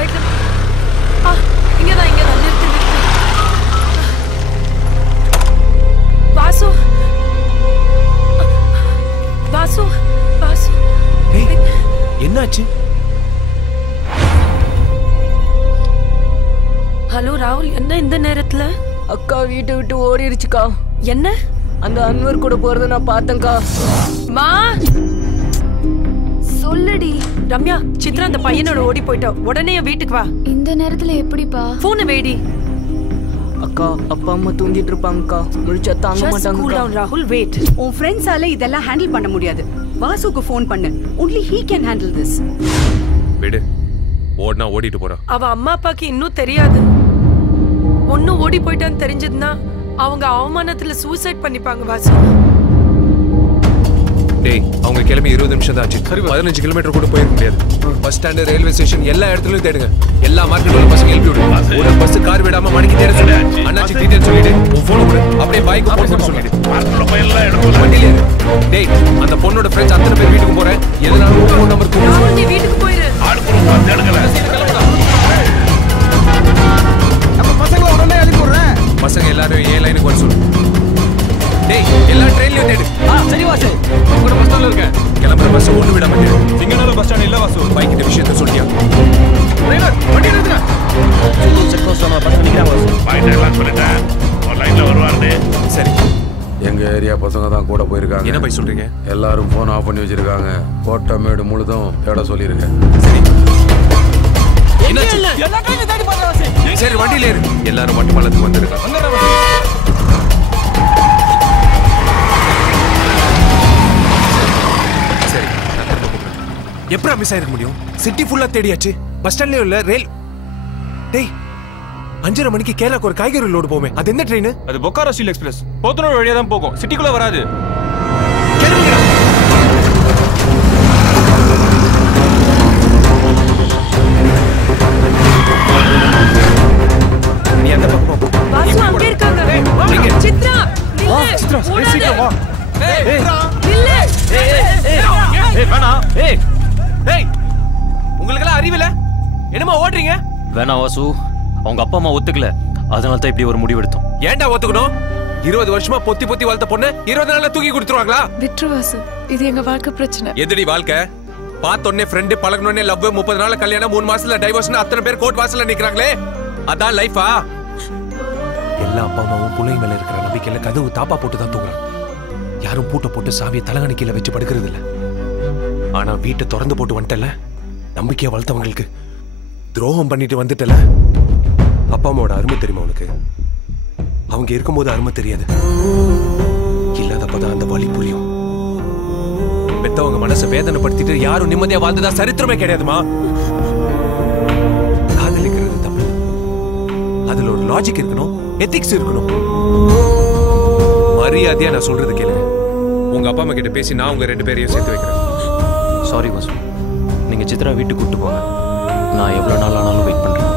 ரைட்ல. இங்கதான் நிறுத்து. வாசு வாசு வாசு. என்னாச்சு? ஹலோ ராகுல், என்ன இந்த நேரத்துல? அக்கா வீட்டை விட்டு ஓடிடுச்சுக்கா. என்ன? அந்த அன்வர் கூட போறத நான் பார்த்தேன்க்கா. மா சொல்லுடி. ரம்யா, சித்ரா அந்த பையனோட ஓடி போயிட்டா. உடனே வீட்டுக்கு வா. இந்த நேரத்துல எப்படிப்பா? போன வேடி. அக்கா அப்பா அம்மா தூங்கிட்டு இருப்பாங்கக்கா. முழிச்சா தாங்க மாட்டாங்க. கூல் டவுன் ராகுல், வெயிட். உன் ஃப்ரெண்ட்ஸால இதெல்லாம் ஹேண்டில் பண்ண முடியாது. வாசுக்கு ஃபோன் பண்ணு. only he can handle this. விடு, ஓடினா ஓடிட்டு போறா. அவ அம்மா அப்பாக்கு இன்னும் தெரியாது. ஒண்ணு ஓடி போயிட்டான்னு தெரிஞ்சதுன்னா அவங்க அவமானத்துல சூசைட் பண்ணிப்பாங்க வாசு. டேய், அவங்க கிளம்பி 20 நிமிஷம் தான் ஆச்சு. 15 கிலோமீட்டர் கூட போயிருக்க முடியாது. பஸ் ஸ்டாண்ட், ரயில்வே ஸ்டேஷன் எல்லா இடத்துலயும் தேடுங்க. எல்லா மார்க்கெட்ல பசங்க எழுப்பி விடு. ஒரு பஸ் கார் விடாம மணிக்கு தேட சொல்லு. அண்ணாச்சி டீடைல் சொல்லிடு. உன் போன் கொடு. அப்படியே பைக் போன் பண்ண சொல்லிடு. வண்டியில ஏறு. டேய், அந்த பொண்ணோட ஃப்ரெண்ட்ஸ் அத்தனை பேர் வீட்டுக்கு போறேன். எதனால உன் ஃபோன் நம்பர் கொடு. நீ வீட்டுக்கு போயிரு. ஆடு போறா தேடுங்கல. நம்ம பசங்கள உடனே எழுப்பி விடுறேன். பசங்க எல்லாரும் ஏ லைனுக்கு வர சொல்லு. டேய், எல்லா ட்ரெயின்லயும் தேடு. சரி வாசு. உங்க பஸ் ஸ்டாண்ட்ல இருக்கேன். கிளம்புற பஸ் ஒண்ணு விடாம தேடு. சிங்கனூர் பஸ் ஸ்டாண்ட் இல்ல வாசு. பைக் இந்த விஷயத்தை சொல்லியா? டிரைவர், வண்டி நிறுத்துங்க. செக் போஸ்ட் நம்ம பசங்க நிக்கறாங்க வாசு. பாயிண்ட் எல்லாம் சொல்லிட்டேன். லைன்ல வருவாருன்னு. சரி. எங்க ஏரியா பசங்க தான் கூட போயிருக்காங்க. என்ன போய் சொல்றீங்க? எல்லாரும் போன் ஆஃப் பண்ணி வச்சிருக்காங்க. கோட்டமேடு முழுதும் தேட சொல்லிருங்க. சரி. என்னாச்சு? எல்லா டைம் தேடி பாருங்க வாசு. சரி, வண்டியில ஏறு. எல்லாரும் வட்டப்பாலத்துக்கு வந்துருங்க. சரி, எப்பரா மிஸ் ஆயிருக்க முடியும்? சிட்டி ஃபுல்லா தேடியாச்சு. பஸ் ஸ்டாண்ட்லயும் இல்ல, ரயில். டேய், 5:30 மணிக்கு கேரளாக்கு ஒரு காய்கறி லோடு போமே. அது என்ன ட்ரெயின்? அது பொக்காரோ ஸ்டீல் எக்ஸ்பிரஸ். போத்தனூர் வழியா தான் போகும், சிட்டிக்குள்ள வராது. நீ அந்த பக்கம் போ. வாசு அங்க இருக்காங்க. சித்ரா, நில்லு. சித்ரா, சீக்கிரம் வா. நில்லு. வேணா. டேய், உங்களுக்கு எல்லாம் அறிவில்ல? என்னமா ஓடுறீங்க? வேணா வாசு, அவங்க அப்பா அம்மா ஒத்துக்கல. அதனால தான் இப்படி ஒரு முடிவு எடுத்தோம். ஏன்டா ஒத்துக்கணும்? 20 வருஷமா பொத்தி பொத்தி வளர்த்த பொண்ணு 20 நாள்ல தூக்கி கொடுத்துருவாங்களா? விட்ரு வாசு, இது எங்க வாழ்க்கை பிரச்சனை. எதுடி வாழ்க்கை? பார்த்தோன்னே ஃப்ரெண்டு, பழகணுன்னே லவ், 30 நாள்ல கல்யாணம், 3 மாசத்துல டைவர்ஸ்னு அத்தனை பேர் கோர்ட் வாசல்ல நிக்கிறாங்களே. அதான் லைஃபா? எல்லா அப்பா அம்மாவும் பிள்ளைங்க மேல இருக்கிற நம்பிக்கையில கதவு தாப்பா போட்டு தான் தூங்குறாங்க. யாரும் பூட்டை போட்டு சாவியை தலகாணிக்கையில வச்சு படுக்கிறது இல்ல. ஆனா வீட்டை திறந்து போட்டு வந்துட்டல, நம்பிக்கையை வளர்த்தவங்களுக்கு துரோகம் பண்ணிட்டு வந்துட்டல. அப்பா அம்மாவோட அருமை தெரியுமா உனக்கு? அவங்க இருக்கும்போது அருமை தெரியாது, இல்லாதப்பதான் அந்த வலி புரியும். பெத்தவங்க மனசை வேதனைப்படுத்திட்டு யாரும் நிம்மதியா வாழ்ந்ததா சரித்திரமே கிடையாதுமா. காதலிக்கிறது தப்பு. அதுல ஒரு லாஜிக் இருக்கணும், எத்திக்ஸ் இருக்கணும். மரியாதையா நான் சொல்றது கேளுங்க. உங்க அப்பா அம்மா கிட்ட பேசி நான் உங்க 2 பேரையும் சேர்த்து வைக்கிறேன். சாரி வாசு, நீங்க சித்ரா வீட்டுக்கு கூட்டு போங்க. நான் எவ்வளவு நாள் ஆனாலும் வெயிட் பண்றேன்.